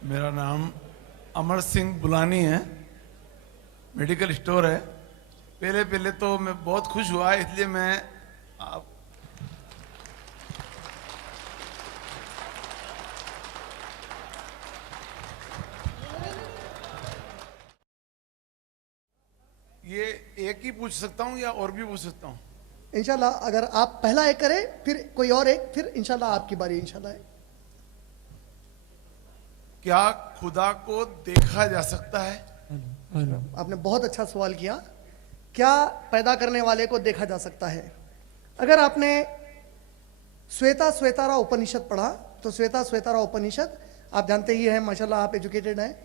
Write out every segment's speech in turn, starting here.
मेरा नाम अमर सिंह बुलानी है, मेडिकल स्टोर है। पहले पहले तो मैं बहुत खुश हुआ, इसलिए मैं आप ये एक ही पूछ सकता हूँ या और भी पूछ सकता हूँ? इंशाल्लाह अगर आप पहला एक करें फिर कोई और एक, फिर इंशाल्लाह आपकी बारी इंशाल्लाह है। क्या खुदा को देखा जा सकता है? आपने बहुत अच्छा सवाल किया। क्या पैदा करने वाले को देखा जा सकता है? अगर आपने श्वेता श्वेतारा उपनिषद पढ़ा तो श्वेता श्वेतारा उपनिषद आप जानते ही हैं, माशाल्लाह आप एजुकेटेड हैं।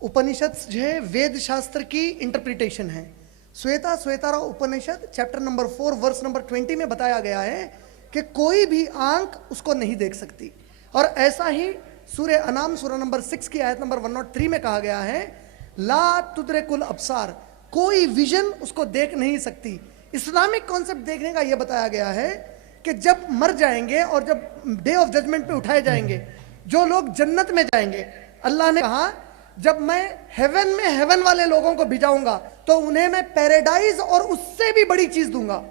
उपनिषद जो है वेद शास्त्र की इंटरप्रिटेशन है। श्वेता श्वेतारा उपनिषद चैप्टर नंबर 4 वर्स नंबर 20 में बताया गया है कि कोई भी आंख उसको नहीं देख सकती। और ऐसा ही सूर्य अनाम सूरह नंबर 6 की आयत नंबर 103 में कहा गया है, ला तुदरिकुल अब्सार, कोई विजन उसको देख नहीं सकती। इस्लामिक कॉन्सेप्ट देखने का यह बताया गया है कि जब मर जाएंगे और जब डे ऑफ जजमेंट पे उठाए जाएंगे, जो लोग जन्नत में जाएंगे, अल्लाह ने कहा जब मैं हेवन में हेवन वाले लोगों को भिजाऊंगा तो उन्हें मैं पैराडाइज और उससे भी बड़ी चीज दूंगा।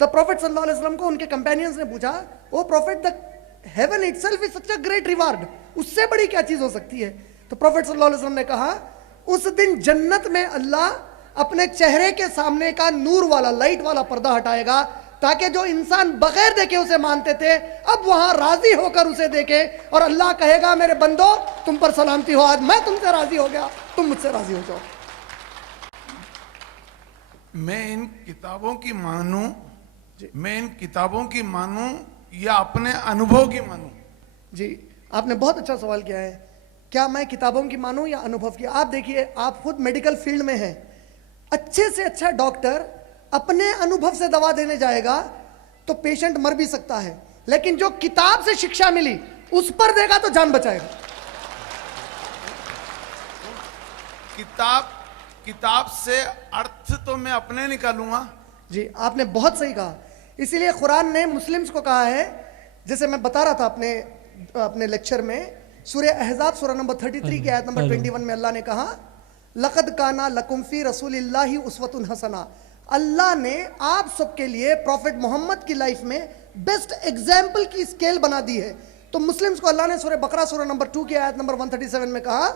द प्रॉफिट सल्लल्लाहु अलैहि वसल्लम को उनके कंपेनियंस ने पूछा, O prophet the heaven itself is such a great reward, उससे बड़ी क्या चीज हो सकती है? तो प्रॉफिट सल्लल्लाहु अलैहि वसल्लम ने कहा उस दिन जन्नत में अल्लाह अपने चेहरे के सामने का नूर वाला लाइट वाला पर्दा हटाएगा ताकि जो इंसान बगैर देखे उसे मानते थे अब वहां राजी होकर उसे देखे, और अल्लाह कहेगा मेरे बंदो तुम पर सलामती हो, आज मैं तुमसे राजी हो गया, तुम मुझसे राजी हो जाओ। मैं इन किताबों की मानूं, मैं इन किताबों की मानूं या अपने अनुभव की मानूं? जी आपने बहुत अच्छा सवाल किया है। क्या मैं किताबों की मानूं या अनुभव की? आप देखिए, आप खुद मेडिकल फील्ड में हैं। अच्छे से अच्छा डॉक्टर अपने अनुभव से दवा देने जाएगा तो पेशेंट मर भी सकता है, लेकिन जो किताब से शिक्षा मिली उस पर देगा तो जान बचाएगा। किताब से अर्थ तो मैं अपने निकालूंगा। जी आपने बहुत सही कहा। इसीलिए कुरान ने मुस्लिम्स को कहा है, जैसे मैं बता रहा था अपने लेक्चर में, सूरह अहज़ाब सूरह नंबर 33 की आयत नंबर 21 में अल्लाह ने कहा लक़द काना लकुम फी रसूलिल्लाहि उस्वतुन हसना, अल्लाह ने आप सबके लिए प्रॉफिट मोहम्मद की लाइफ में बेस्ट एग्जाम्पल की स्केल बना दी है। तो मुस्लिम्स को अल्लाह ने सूरह बकरा सूरह नंबर 2 की आयत नंबर 137 में कहा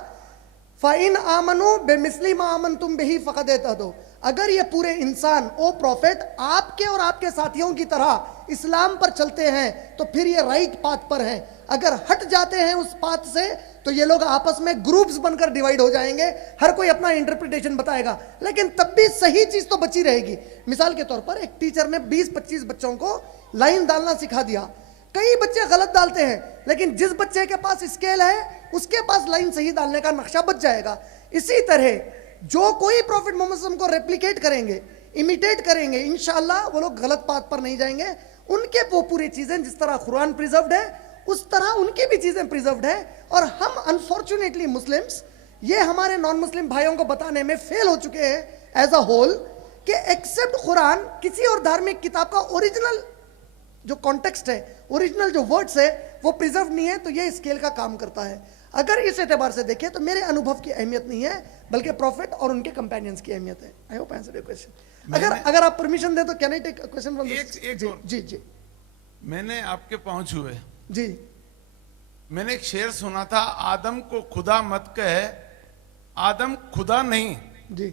फ़ाइन आमनु बेमिस्ली मा आमनतुम बिही फ़क़द इहतदौ, अगर ये पूरे इंसान ओ प्रॉफिट आपके और आपके साथियों की तरह इस्लाम पर चलते हैं तो फिर ये राइट पाथ पर हैं। अगर हट जाते हैं उस पाथ से तो ये लोग आपस में ग्रुप्स बनकर डिवाइड हो जाएंगे, हर कोई अपना इंटरप्रिटेशन बताएगा, लेकिन तब भी सही चीज तो बची रहेगी। मिसाल के तौर पर एक टीचर ने 20-25 बच्चों को लाइन डालना सिखा दिया। कई बच्चे गलत डालते हैं, लेकिन जिस बच्चे के पास स्केल है उसके पास लाइन सही डालने का नक्शा बच जाएगा। इसी तरह जो कोई प्रॉफिट मोहम्मद सल्लल्लाहु अलैहि वसल्लम को रेप्लिकेट करेंगे, इमिटेट करेंगे, इंशाअल्लाह वो लोग गलत पाथ पर नहीं जाएंगे। उनके वो पूरी चीजें जिस तरह कुरान प्रिजर्व्ड है उस तरह उनकी भी चीजें प्रिजर्व्ड है। और हम अनफॉर्चुनेटली मुस्लिम्स ये हमारे नॉन मुस्लिम भाइयों को बताने में फेल हो चुके हैं एज अ होल कि एक्सेप्ट कुरान किसी और धार्मिक किताब का ओरिजिनल जो कॉन्टेक्स्ट है, ओरिजिनल जो वर्ड्स है वो प्रिजर्व नहीं है। तो ये स्केल का काम करता है। अगर इस एतबार से देखें तो मेरे अनुभव की अहमियत नहीं है बल्कि प्रॉफिट और उनके कंपेनियंस की अहमियत है। I hope answer your question. अगर आप परमिशन दे तो can I take question from जी जी मैंने आपके पांव छुए जी। मैंने एक शेर सुना था, आदम को खुदा मत कहे, आदम खुदा नहीं जी,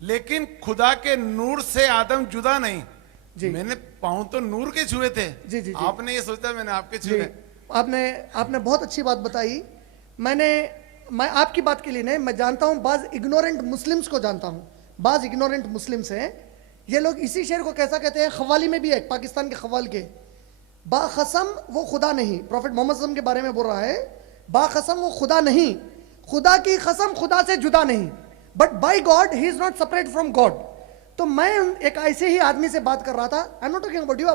लेकिन खुदा के नूर से आदम जुदा नहीं जी। मैंने पाँव तो नूर के छुए थे। जी, जी, जी। आपने ये सोचा मैंने आपके छुए। आपने बहुत अच्छी बात बताई। मैं आपकी बात के लिए नहीं, मैं जानता हूं बाज इग्नोरेंट मुस्लिम्स को जानता हूं, बाज इग्नोरेंट मुस्लिम्स हैं। ये लोग इसी शेर को कैसा कहते हैं, खवाली में भी है, पाकिस्तान के खवाल के, बाखसम वो खुदा नहीं, प्रॉफिट मोहम्मद सल्लल्लाहु अलैहि वसल्लम के बारे में बोल रहा है, बाखसम वो खुदा नहीं, खुदा की कसम खुदा से जुदा नहीं, but by God he is not separate from God. तो मैं एक ऐसे ही आदमी से बात कर रहा था, I am not talking about you,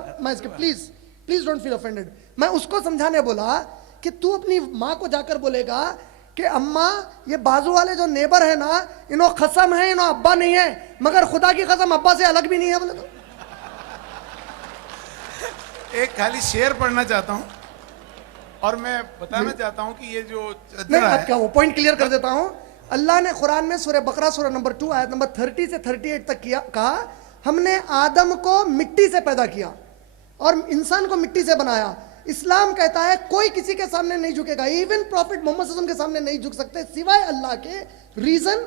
please don't feel offended. मैं उसको समझाने बोला कि तू अपनी माँ को जाकर बोलेगा कि अम्मा ये बाजू वाले जो नेबर है ना, इन्हों कसम है, इन्हों अब्बा नहीं है, मगर खुदा की कसम अब्बा से अलग भी नहीं है। बोले तो एक खाली शेर पढ़ना चाहता हूं। और मैं बताना चाहता हूं कि ये जो नहीं, चदरा आप है, क्या वो पॉइंट क्लियर कर देता हूं। अल्लाह ने कुरान में सूरह बकरा सूरह नंबर 2 आयत नंबर 30 से 38 तक कहा, हमने आदम को मिट्टी से पैदा किया और इंसान को मिट्टी से बनाया। इस्लाम कहता है कोई किसी के सामने नहीं झुकेगा, इवन प्रॉफिट मोहम्मद सल्लल्लाहु अलैहि वसल्लम के सामने नहीं झुक सकते सिवाय अल्लाह के। रीजन,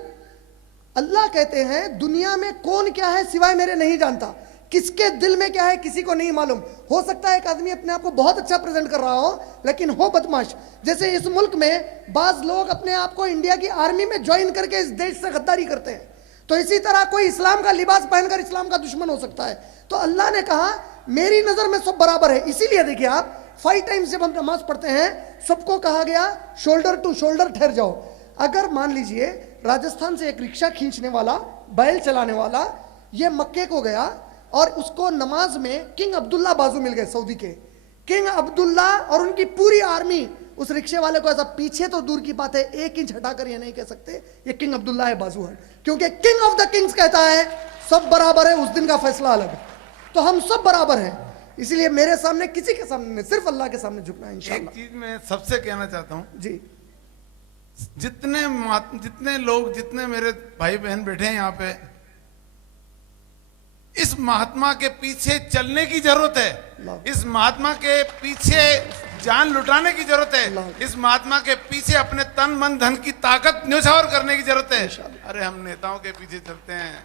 अल्लाह कहते हैं दुनिया में कौन क्या है सिवाय मेरे नहीं जानता, किसके दिल में क्या है किसी को नहीं मालूम। हो सकता है एक आदमी अपने आप को बहुत अच्छा प्रेजेंट कर रहा हो लेकिन हो बदमाश। जैसे इस मुल्क में बाज लोग अपने आप को इंडिया की आर्मी में ज्वाइन करके इस देश से गद्दारी करते हैं, तो इसी तरह कोई इस्लाम का लिबास पहनकर इस्लाम का दुश्मन हो सकता है। तो अल्लाह ने कहा मेरी नजर में सब बराबर है। इसीलिए देखिए आप 5 टाइम्स जब हम नमाज पढ़ते हैं सबको कहा गया शोल्डर टू शोल्डर ठहर जाओ। अगर मान लीजिए राजस्थान से एक रिक्शा खींचने वाला, बैल चलाने वाला, ये मक्के को गया और उसको नमाज में किंग अब्दुल्ला बाजू मिल गए, सऊदी के किंग अब्दुल्ला और उनकी पूरी आर्मी उस रिक्शे वाले को ऐसा, पीछे तो दूर की बात है 1 इंच हटाकर ये नहीं कह सकते ये किंग अब्दुल्ला है बाजू है, क्योंकि किंग ऑफ द किंग्स कहता है सब बराबर है, उस दिन का फैसला अलग है। तो हम सब बराबर हैं, इसलिए मेरे सामने किसी के सामने नहीं, सिर्फ अल्लाह के सामने झुकना है एक इंशाअल्लाह। चीज मैं सबसे कहना चाहता हूं, जी जितने लोग, जितने मेरे भाई बहन बैठे हैं यहाँ पे, इस महात्मा के पीछे चलने की जरूरत है, इस महात्मा के पीछे जान लुटाने की जरूरत है, इस महात्मा के पीछे अपने तन मन धन की ताकत न्यौछावर करने की जरूरत है। अरे हम नेताओं के पीछे चलते हैं।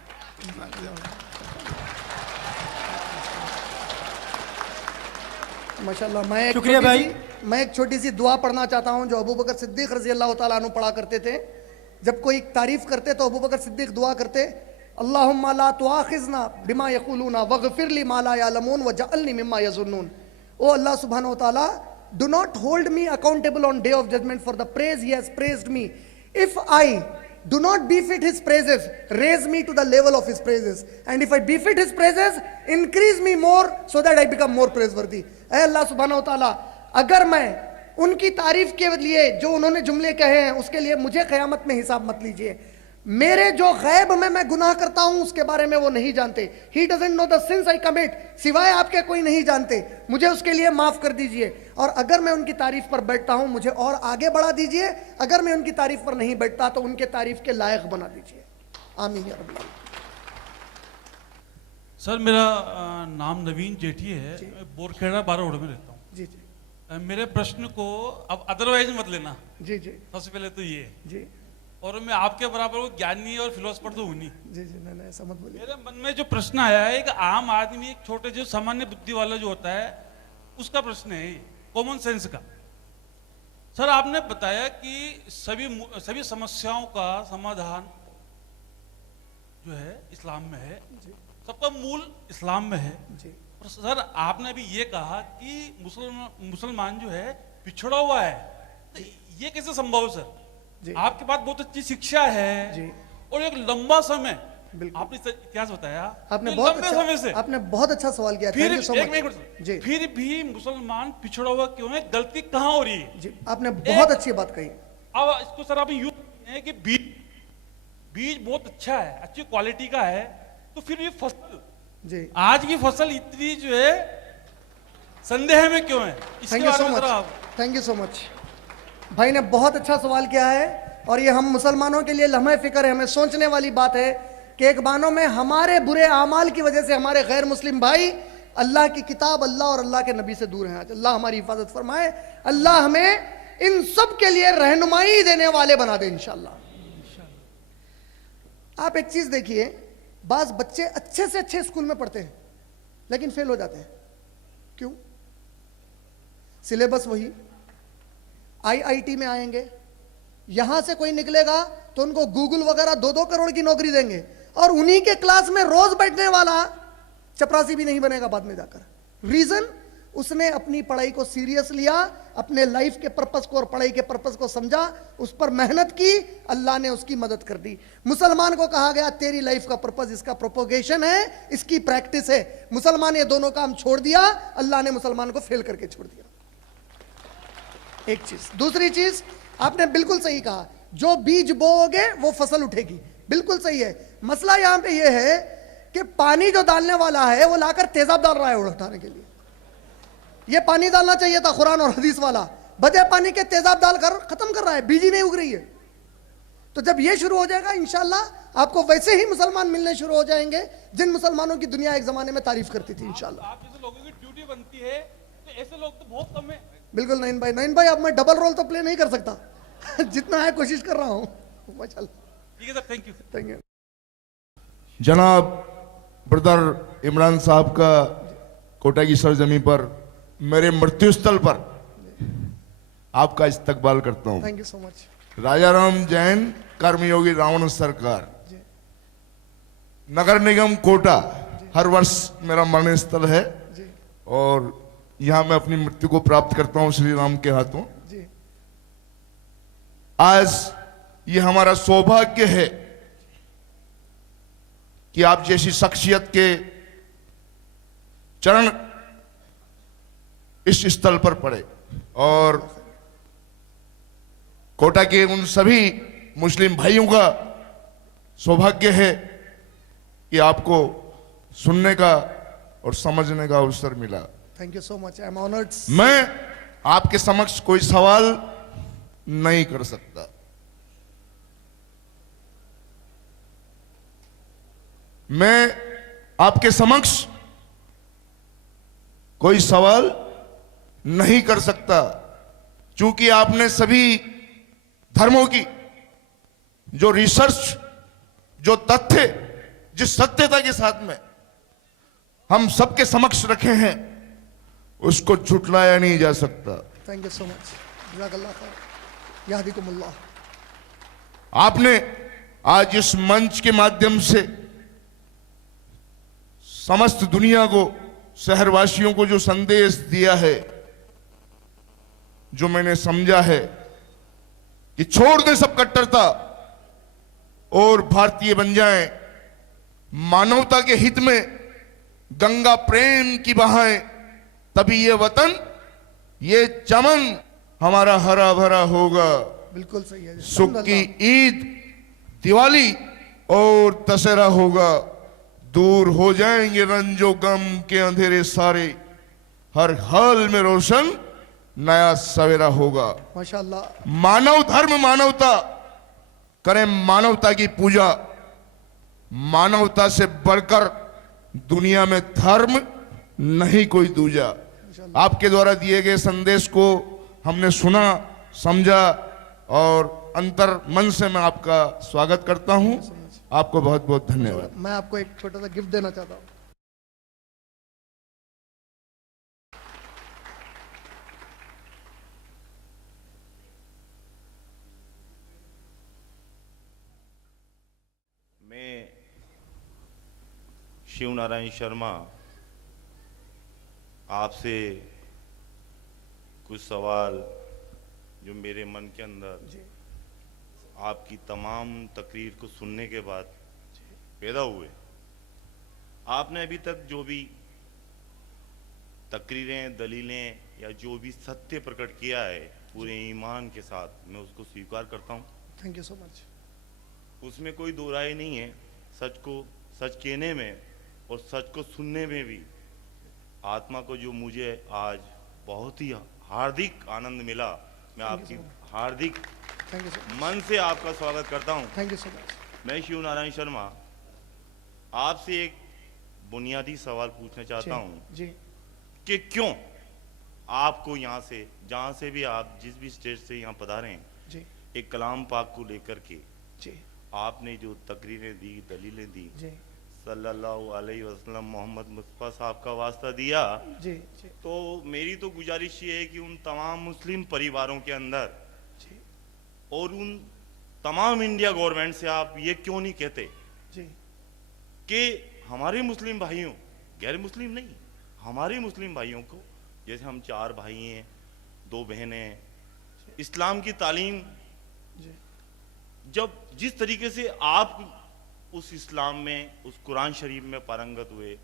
माशाल्लाह। शुक्रिया भाई। मैं एक छोटी सी दुआ पढ़ना चाहता हूं जो अबू बकर सिद्दीक रजी अल्लाह तआला अन्हु पढ़ा करते थे। जब कोई तारीफ करते तो अबू बकर सिद्दीक दुआ करते, अल्लाहुम्मा ला तुआखिज़ना बिमा यक़ूलूना वग़फ़िर ली मा ला यअलमून वजअलनी मिम्मा यज़ुन्नून। ओ अल्लाह सुब्हानहू व तआला, do not hold me accountable on day of judgement for the praise he has praised me. If I do not befit his praises, raise me to the level of his praises, and if I befit his praises, increase me more so that I become more praiseworthy। ऐ अल्लाह सुब्हानहू व तआला, अगर मैं उनकी तारीफ के लिए जो उन्होंने जुमले कहे हैं उसके लिए मुझे क़यामत में हिसाब मत लीजिए। मेरे जो गैब में मैं गुनाह करता हूं उसके बारे में वो नहीं जानते। He doesn't know the since I commit, सिवाय आपके कोई नहीं जानते, मुझे उसके लिए माफ कर दीजिए। और अगर मैं उनकी तारीफ पर बैठता हूं मुझे और आगे बढ़ा दीजिए, अगर मैं उनकी तारीफ पर नहीं बैठता तो उनके तारीफ के लायक बना दीजिए। आमीन या रब्बल आलमीन। सर मेरा नाम नवीन जेठी है, मैं बोरखेड़ा 12 रोड में रहता हूँ। जी जी मेरे प्रश्न को अब अदरवाइज मत लेना, जी जी सबसे पहले तो ये, जी और मैं आपके बराबर वो ज्ञानी और फिलोसफर तो हूँ नहीं। जी जी नहीं ऐसा मत बोलिए। मेरे मन में जो प्रश्न आया है, एक आम आदमी, एक छोटे जो सामान्य बुद्धि वाला जो होता है उसका प्रश्न है, कॉमन सेंस का। सर आपने बताया कि सभी समस्याओं का समाधान जो है इस्लाम में है, सबका मूल इस्लाम में है। जी और सर आपने अभी ये कहा कि मुसलमान जो है पिछड़ा हुआ है, तो ये कैसे संभव है सर? जी। आपके पास बहुत अच्छी शिक्षा है जी। और एक लंबा समय बिल्कुल। आपने इतिहास बताया, आपने ये बहुत लंबे अच्छा, समय से आपने बहुत अच्छा सवाल किया। फिर थैंक यू सो एक मच। मिनट जी फिर भी मुसलमान पिछड़ा हुआ क्यों है? गलती कहाँ हो रही है? जी आपने बहुत अच्छी बात कही। अब इसको सर आप यूं है कि बीज बहुत अच्छा है, अच्छी क्वालिटी का है, तो फिर ये फसल, जी आज की फसल इतनी जो है संदेह में क्यों है? इसके थैंक यू बारे सो में मच। जरा आप थैंक यू सो मच। भाई ने बहुत अच्छा सवाल किया है और ये हम मुसलमानों के लिए लम्हे फिक्र है, हमें सोचने वाली बात है कि एक बानों में हमारे बुरे आमाल की वजह से हमारे गैर मुस्लिम भाई अल्लाह की किताब, अल्लाह और अल्लाह के नबी से दूर हैं। आज अल्लाह हमारी हिफाजत फरमाए, अल्लाह हमें इन सब के लिए रहनुमाई देने वाले बना दे इंशाअल्लाह। आप एक चीज देखिए, बाज बच्चे अच्छे से अच्छे स्कूल में पढ़ते हैं लेकिन फेल हो जाते हैं। क्यों? सिलेबस वही, आईआईटी में आएंगे, यहां से कोई निकलेगा तो उनको गूगल वगैरह 2-2 करोड़ की नौकरी देंगे और उन्हीं के क्लास में रोज बैठने वाला चपरासी भी नहीं बनेगा बाद में जाकर। रीजन, उसने अपनी पढ़ाई को सीरियस लिया, अपने लाइफ के पर्पस को और पढ़ाई के पर्पस को समझा, उस पर मेहनत की, अल्लाह ने उसकी मदद कर दी। मुसलमान को कहा गया तेरी लाइफ का पर्पस इसका प्रोपोगेशन है, इसकी प्रैक्टिस है। मुसलमान ये दोनों काम छोड़ दिया, अल्लाह ने मुसलमान को फेल करके छोड़ दिया। एक चीज। दूसरी चीज, आपने बिल्कुल सही कहा, जो बीज बोओगे वो फसल उठेगी, बिल्कुल सही है। मसला यहां पे ये है कि पानी जो डालने वाला है वो लाकर तेजाब डाल रहा है उठाने के लिए। ये पानी डालना चाहिए था कुरान और हदीस वाला, बदे पानी के तेजाब डालकर खत्म कर रहा है, बीज ही नहीं उग रही है। तो जब ये शुरू हो जाएगा इंशाल्लाह आपको वैसे ही मुसलमान मिलने शुरू हो जाएंगे जिन मुसलमानों की दुनिया एक जमाने में तारीफ करती थी इंशाल्लाह। आप जैसे लोगों की ड्यूटी बनती है, तो ऐसे लोग तो बहुत कम है। बिल्कुल नईन भाई अब मैं डबल रोल तो प्ले नहीं कर सकता जितना है कोशिश कर रहा हूँ माशाल्लाह। ठीक है sir, thank you. Thank you. जनाब ब्रदर इमरान साहब का कोटा की सरजमी पर मेरे मृत्यु स्थल पर आपका इस्तकबाल करता हूं। Thank you so much. Rajaram Jain, कर्मयोगी रावण सरकार, जी नगर निगम कोटा, हर वर्ष मेरा मरण स्थल है जी और यहां मैं अपनी मृत्यु को प्राप्त करता हूं श्री राम के हाथों। जी आज ये हमारा सौभाग्य है कि आप जैसी शख्सियत के चरण इस स्थल पर पड़े और कोटा के उन सभी मुस्लिम भाइयों का सौभाग्य है कि आपको सुनने का और समझने का अवसर मिला। Thank you so much, I am honoured. मैं आपके समक्ष कोई सवाल नहीं कर सकता। मैं आपके समक्ष कोई सवाल नहीं कर सकता क्योंकि आपने सभी धर्मों की जो रिसर्च, जो तथ्य, जिस सत्यता के साथ में हम सबके समक्ष रखे हैं उसको झुटलाया नहीं जा सकता। थैंक यू सो मच, जज़ाकल्लाह खैर, याहदीकुमुल्लाह। आपने आज इस मंच के माध्यम से समस्त दुनिया को, शहरवासियों को जो संदेश दिया है, जो मैंने समझा है कि छोड़ दे सब कट्टरता और भारतीय बन जाएं, मानवता के हित में गंगा प्रेम की बहाएं, तभी ये वतन, ये चमन हमारा हरा भरा होगा। बिल्कुल सही है। सुख की ईद, दिवाली और दशहरा होगा। दूर हो जाएंगे रंजो गम के अंधेरे सारे, हर हाल में रोशन नया सवेरा होगा। माशाल्लाह। मानव धर्म, मानवता, करें मानवता की पूजा। मानवता से बढ़कर दुनिया में धर्म नहीं कोई दूजा। आपके द्वारा दिए गए संदेश को हमने सुना, समझा और अंतर मन से मैं आपका स्वागत करता हूं। आपको बहुत बहुत धन्यवाद। मैं आपको एक छोटा सा गिफ्ट देना चाहता हूं। मैं शिव नारायण शर्मा आपसे कुछ सवाल जो मेरे मन के अंदर आपकी तमाम तकरीर को सुनने के बाद पैदा हुए। आपने अभी तक जो भी तकरीरें, दलीलें या जो भी सत्य प्रकट किया है पूरे ईमान के साथ, मैं उसको स्वीकार करता हूँ। Thank you so much. उसमें कोई दो राय नहीं है। सच को सच कहने में और सच को सुनने में भी आत्मा को जो मुझे आज बहुत ही हार्दिक आनंद मिला, मैं आपकी हार्दिक थैंक यू सो मच। मन से आपका स्वागत करता हूं। Thank you so much. मैं शिव नारायण शर्मा आपसे एक बुनियादी सवाल पूछना चाहता हूं जी कि क्यों आपको यहाँ से, जहाँ से भी आप जिस भी स्टेज से यहाँ पधारे हैं, जी एक कलाम पाक को लेकर के जी आपने जो तकरीरें दी, दलीलें दी, जी सल्लल्लाहु अलैहि वसल्लम मोहम्मद मुस्तफा साहब का वास्ता दिया, जी जी तो मेरी तो गुजारिश ये है कि उन तमाम मुस्लिम परिवारों के अंदर जी और उन तमाम इंडिया गवर्नमेंट से आप ये क्यों नहीं कहते जी कि हमारे मुस्लिम भाइयों, गैर मुस्लिम नहीं, हमारे मुस्लिम भाइयों को, जैसे हम 4 भाई हैं, 2 बहनें हैं, इस्लाम की तालीम जी जब जिस तरीके से आप उस इस्लाम में, उस कुरान शरीफ में पारंगत हुए,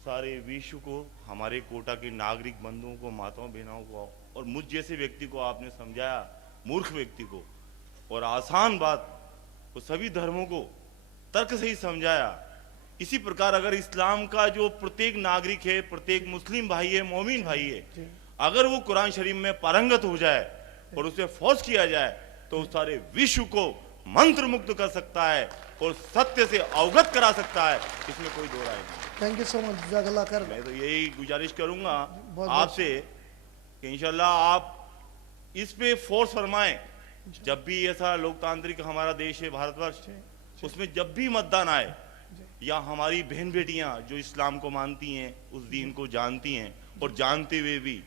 सारे विश्व को, हमारे कोटा के नागरिक बंधुओं को, माताओं बहनों को और मुझ जैसे व्यक्ति को आपने समझाया, मूर्ख व्यक्ति को, और आसान बात वो सभी धर्मों को तर्क से ही समझाया। इसी प्रकार अगर इस्लाम का जो प्रत्येक नागरिक है, प्रत्येक मुस्लिम भाई है, मोमिन भाई है, अगर वो कुरान शरीफ में पारंगत हो जाए और उसे फौज किया जाए तो उस सारे विश्व को मंत्र मुक्त कर सकता है और सत्य से अवगत करा सकता है, इसमें कोई दो राय नहीं। थैंक यू सो मच, जज़ाकल्लाह खैर। मैं तो यही गुजारिश करूंगा बहुत आपसे कि इंशाल्लाह आप इस पे फोर्स फरमाएं। जब भी ऐसा लोकतांत्रिक हमारा देश है भारतवर्ष, उसमें जब भी मतदान आए या हमारी बहन बेटियां जो इस्लाम को मानती हैं, उस दीन को जानती हैं और जानते हुए भी,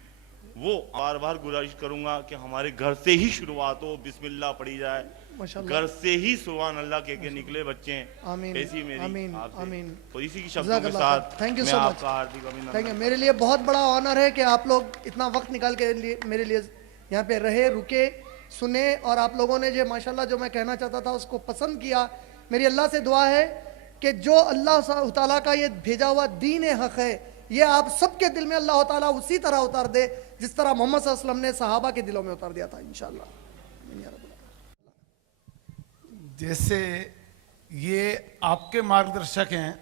वो बार बार गुजारिश करूंगा कि हमारे घर से ही शुरुआत हो, बिस्मिल्लाह पढ़ी जाए, माशाल्लाह। घर से ही सुभान अल्लाह कह के निकले बच्चे। आमीन, ऐसी मेरी आमीन, आपसे आमीन। तो इसी की शब्दों के जज़ाकल्लाह साथ थैंक यू मैं सो मच। आपका हार्दिक अभिनंदन। Thank you. मेरे लिए बहुत बड़ा ऑनर है कि आप लोग इतना वक्त निकाल के मेरे लिए यहाँ पे रहे, रुके, सुने, और आप लोगों ने जो माशाल्लाह जो मैं कहना चाहता था उसको पसंद किया। मेरी अल्लाह से दुआ है कि जो अल्लाह ताला का ये भेजा हुआ दीन हक है, ये आप सबके दिल में अल्लाह ताला उसी तरह उतार दे जिस तरह मोहम्मद सल्लल्लाहु अलैहि वसल्लम ने सहाबा के दिलों में उतार दिया था, इंशाअल्लाह। जैसे ये आपके मार्गदर्शक हैं,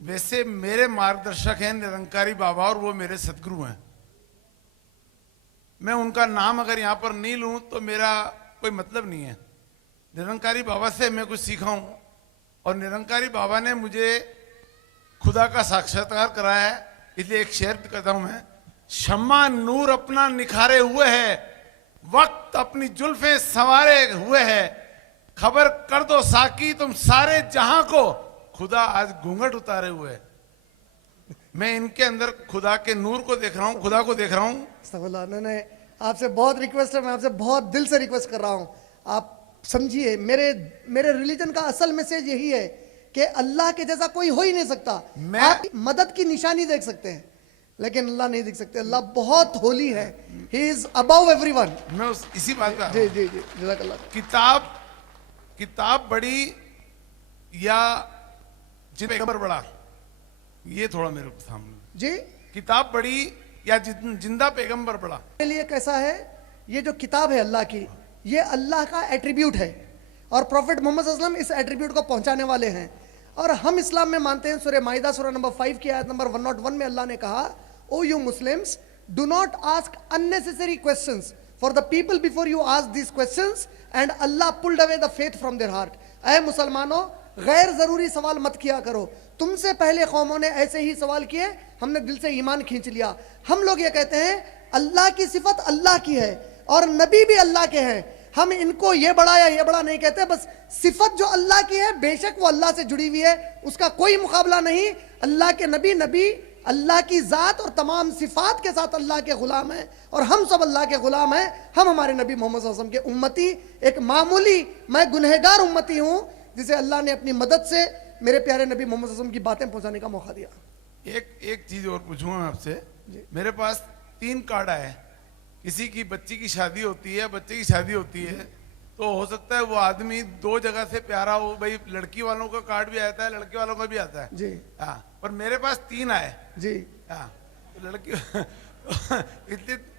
वैसे मेरे मार्गदर्शक हैं निरंकारी बाबा, और वो मेरे सदगुरु हैं। मैं उनका नाम अगर यहाँ पर नहीं लूँ तो मेरा कोई मतलब नहीं है। निरंकारी बाबा से मैं कुछ सीखा हूँ, और निरंकारी बाबा ने मुझे खुदा का साक्षात्कार कराया है। इसलिए एक शेर करता हूँ मैं, शम्मा नूर अपना निखारे हुए है, वक्त अपनी जुल्फे संवारे हुए है, खबर कर दो साकी तुम सारे जहां को, खुदा आज घूंघट उतारे हुए है। मैं इनके अंदर खुदा के नूर को देख रहा हूँ, खुदा को देख रहा हूँ। अस्तगफुरुल्लाह। नहीं, आपसे बहुत रिक्वेस्ट है, मैं आपसे बहुत दिल से रिक्वेस्ट कर रहा हूँ, आप समझिए, मेरे रिलीजन का असल मैसेज यही है कि अल्लाह के जैसा कोई हो ही नहीं सकता। आप मदद की निशानी देख सकते हैं लेकिन अल्लाह नहीं देख सकते। अल्लाह बहुत होली है, ही इज अबव एवरीवन। मैं इसी बात का जी जी जी, जज़ाकल्लाह। किताब बड़ी या पैगंबर बड़ा, ये थोड़ा मेरे को सामने। जी, किताब बड़ी या जिंदा पैगंबर बड़ा। के लिए कैसा है, ये जो किताब है अल्लाह की, ये अल्लाह का एट्रीब्यूट है, और प्रॉफिट मोहम्मद सल्लल्लाहु अलैहि वसल्लम इस एट्रीब्यूट को पहुंचाने वाले हैं। और हम इस्लाम में मानते हैं, सूरह माइदा सूरह नंबर 5 की आयत नंबर 101 में अल्लाह ने कहा, O you Muslims, do not ask unnecessary questions, for the people before you ask these questions and Allah pulled away the faith from their heart. ऐ मुसलमानों, गैर जरूरी सवाल मत किया करो, तुमसे पहले कौमों ने ऐसे ही सवाल किए, हमने दिल से ईमान खींच लिया। हम लोग ये कहते हैं अल्लाह की सिफत अल्लाह की है और नबी भी अल्लाह के हैं, हम इनको ये बड़ा या ये बड़ा नहीं कहते, बस सिफत जो अल्लाह की है, बेशक वो अल्लाह से जुड़ी हुई है, उसका कोई मुकाबला नहीं। अल्लाह के नबी अल्लाह की जात और तमाम सिफात के साथ अल्लाह के गुलाम हैं, और हम सब अल्लाह के गुलाम हैं। हम हमारे नबी मोहम्मद सल्लल्लाहु अलैहि वसल्लम के उम्मती, एक मामूली मैं गुनहगार उम्मती हूँ जिसे अल्लाह ने अपनी मदद से मेरे प्यारे नबी मोहम्मद सल्लल्लाहु अलैहि वसल्लम की बातें पहुंचाने का मौका दिया। एक चीज और पूछूंगा मैं आपसे। मेरे पास 3 कार्ड आए, किसी की बच्ची की शादी होती है, बच्चे की शादी होती है, तो हो सकता है वो आदमी 2 जगह से प्यारा हो। भाई लड़की वालों का कार्ड भी आता है, लड़के वालों का भी आता है जी हाँ, पर मेरे पास 3 आए जी हाँ, तो लड़की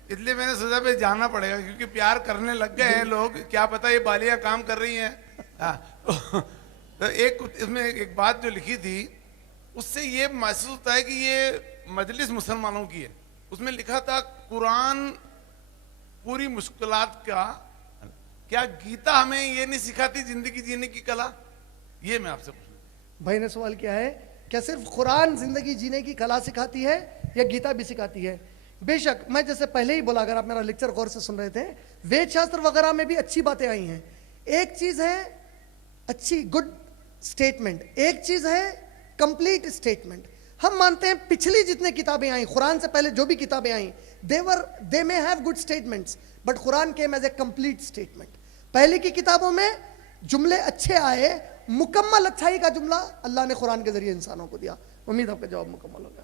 इसलिए मैंने सोचा भाई जाना पड़ेगा, क्योंकि प्यार करने लग गए हैं लोग, क्या पता ये बालियां काम कर रही हैं हाँ। तो इसमें एक बात जो लिखी थी, उससे ये महसूस होता है कि ये मजलिस मुसलमानों की है। उसमें लिखा था, कुरान पूरी मुश्किलात का, क्या गीता हमें ये नहीं सिखाती जिंदगी जीने की कला? ये मैं आपसे पूछूं। भाई ने सवाल किया है, क्या सिर्फ कुरान जिंदगी जीने की कला सिखाती है या गीता भी सिखाती है? बेशक, मैं जैसे पहले ही बोला, अगर आप मेरा लेक्चर गौर से सुन रहे थे, वेद शास्त्र वगैरह में भी अच्छी बातें आई हैं। एक चीज है अच्छी गुड स्टेटमेंट, एक चीज है कंप्लीट स्टेटमेंट। हम मानते हैं पिछली जितने किताबें आई, कुरान से पहले जो भी किताबें आई, they may have good statements, but Quran came as a complete statement. पहले की किताबों में जुमले अच्छे आए, मुकम्मल अच्छाई का जुमला अल्लाह ने कुरान के जरिए इंसानों को दिया। उम्मीद आपका जवाब मुकम्मल होगा।